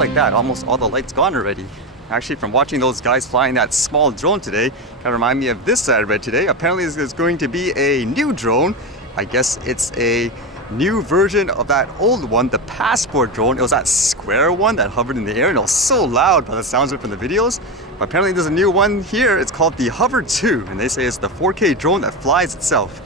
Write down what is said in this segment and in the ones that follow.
like that, almost all the light's gone already. Actually, from watching those guys flying that small drone today, kind of remind me of this I read today. Apparently there's going to be a new drone. I guess it's a new version of that old one, the passport drone. It was that square one that hovered in the air, and it was so loud by the sounds of it from the videos. But apparently there's a new one here. It's called the Hover 2, and they say it's the 4K drone that flies itself.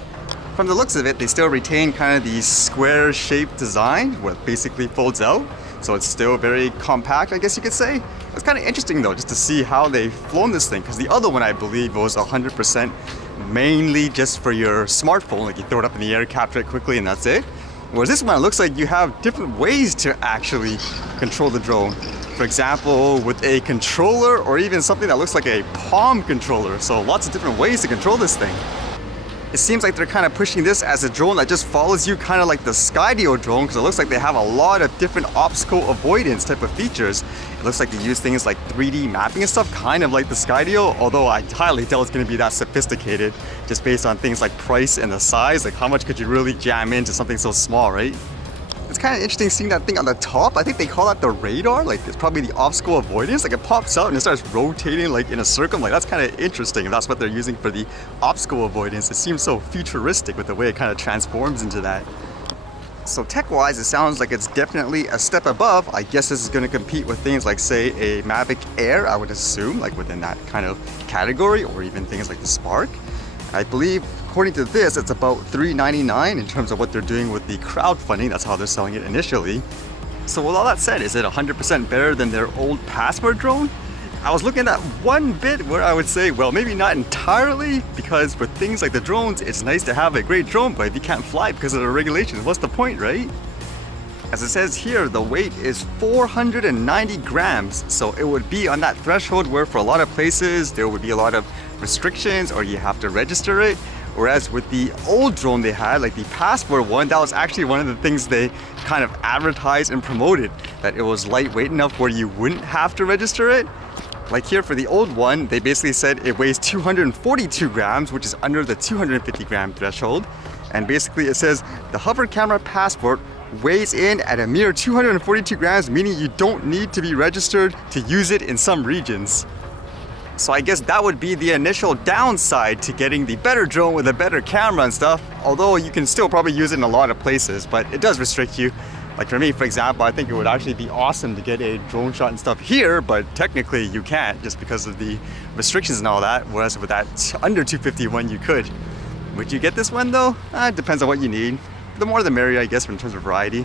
From the looks of it, they still retain kind of the square shaped design where it basically folds out. So it's still very compact, I guess you could say. It's kind of interesting though, just to see how they've flown this thing, because the other one I believe was 100% mainly just for your smartphone, like you throw it up in the air, capture it quickly, and that's it. Whereas this one, it looks like you have different ways to actually control the drone. For example, with a controller, or even something that looks like a palm controller. So lots of different ways to control this thing. It seems like they're kind of pushing this as a drone that just follows you, kind of like the Skydio drone, because it looks like they have a lot of different obstacle avoidance type of features. It looks like they use things like 3D mapping and stuff, kind of like the Skydio, although I highly doubt it's going to be that sophisticated, just based on things like price and the size. Like how much could you really jam into something so small, right? It's kind of interesting seeing that thing on the top. I think they call that the radar. Like it's probably the obstacle avoidance. Like it pops out and it starts rotating like in a circle. Like that's kind of interesting if that's what they're using for the obstacle avoidance. It seems so futuristic with the way it kind of transforms into that. So tech-wise, it sounds like it's definitely a step above. I guess this is going to compete with things like, say, a Mavic Air, I would assume, like within that kind of category, or even things like the Spark. I believe, according to this, it's about $399 in terms of what they're doing with the crowdfunding. That's how they're selling it initially. So with all that said, is it 100% better than their old passport drone? I was looking at one bit where I would say, well, maybe not entirely, because for things like the drones, it's nice to have a great drone, but if you can't fly because of the regulations, what's the point, right? As it says here, the weight is 490 grams, so it would be on that threshold where for a lot of places there would be a lot of restrictions or you have to register it. Whereas with the old drone they had, like the passport one, that was actually one of the things they kind of advertised and promoted, that it was lightweight enough where you wouldn't have to register it. Like here for the old one, they basically said it weighs 242 grams, which is under the 250 gram threshold. And basically it says the hover camera passport weighs in at a mere 242 grams, meaning you don't need to be registered to use it in some regions. So I guess that would be the initial downside to getting the better drone with a better camera and stuff, although you can still probably use it in a lot of places, but it does restrict you. Like for me, for example, I think it would actually be awesome to get a drone shot and stuff here, but technically you can't just because of the restrictions and all that, whereas with that under 250 one you could. Would you get this one though? It depends on what you need. The more the merrier, I guess, in terms of variety.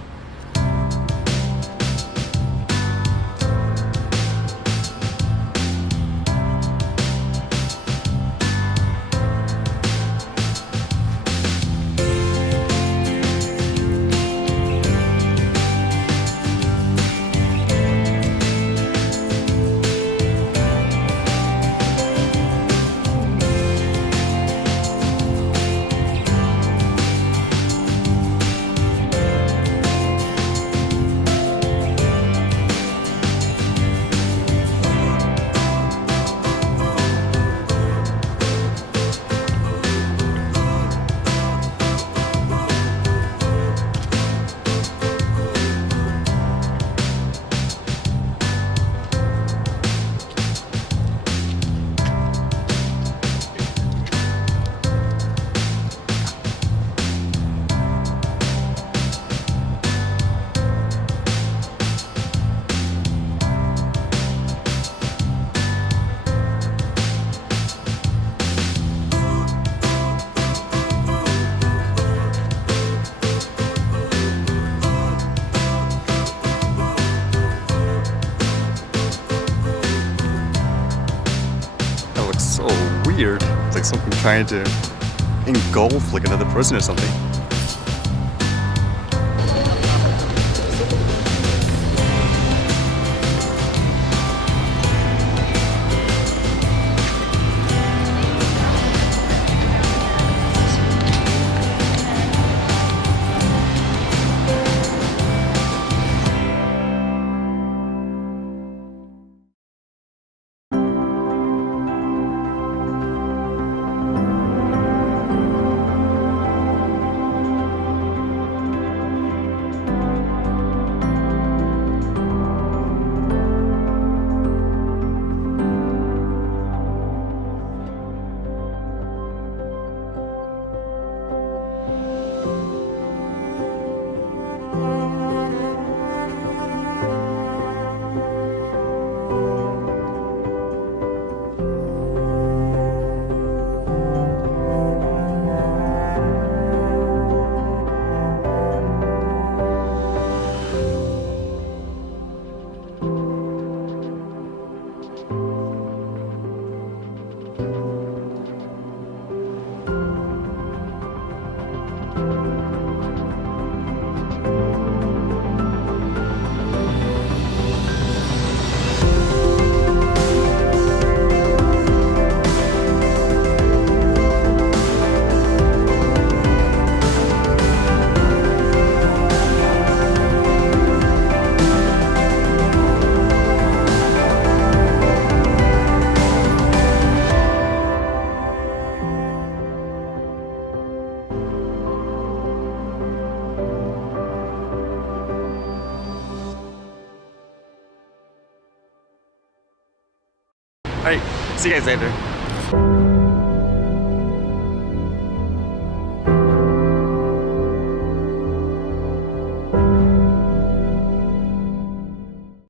So weird. It's like something trying to engulf like another person or something. All right, see you guys later.